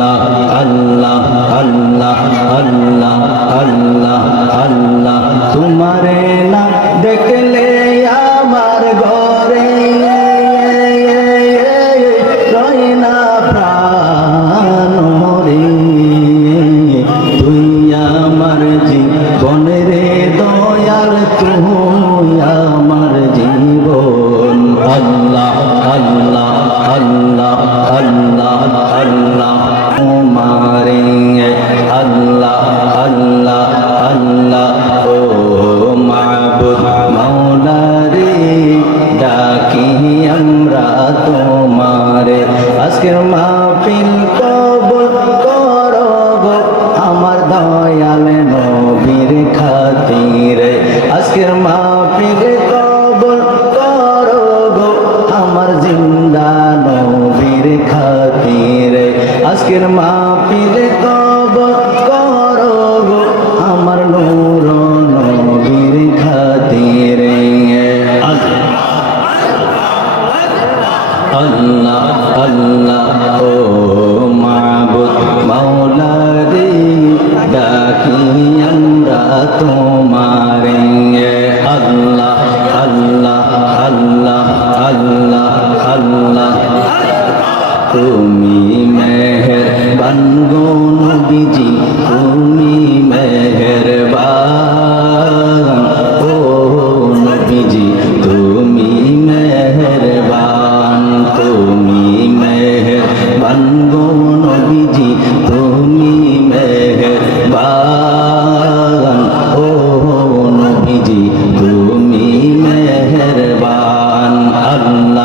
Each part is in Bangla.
আল্লাহ আল্লাহ আল্লাহ আল্লাহ আল্লাহ আল্লাহ তোমারে না দেখলে আমরা তোমারে। আজকের মাহফিল কবুল করো গো আমার দয়াল নবীর খাতিরে। আজকের মাহফিল কবুল করো গো আমার জিন্দা নবীর খাতিরে। আজকের মাহফিল আল্লাহ আল্লাহ। তুমি মেহের গো নবীজি তুমি মেহের ও নবীজি তুমি মেহরবান তুমি মেহরবান।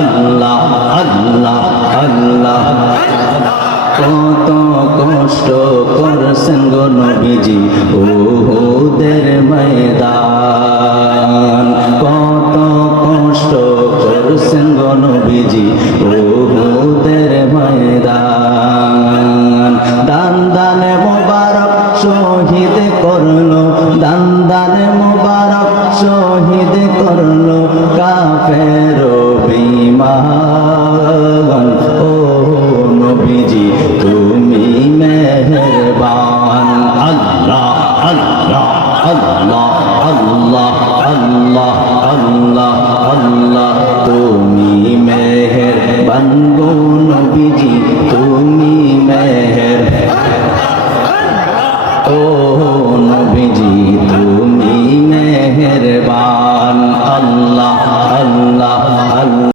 আল্লাহ আল্লাহ আল্লাহ। কত কষ্ট করছেন গো নবীজি ওদের ময়দান। কত কষ্ট করছেন গো নবীজি ওদের ময়দান। দান দানে মোবারক শহীদ করল, দান দানে মোবারক শহীদ করল কাফের বেঈমান ও নবীজি, তুমি মেহেরবান। আল্লাহ আল্লাহ আল্লাহ আল্লাহ আল্লাহ আল্লাহ আল্লাহ, তুমি মেহেরবান গো নবীজি, তুমি মেহের ও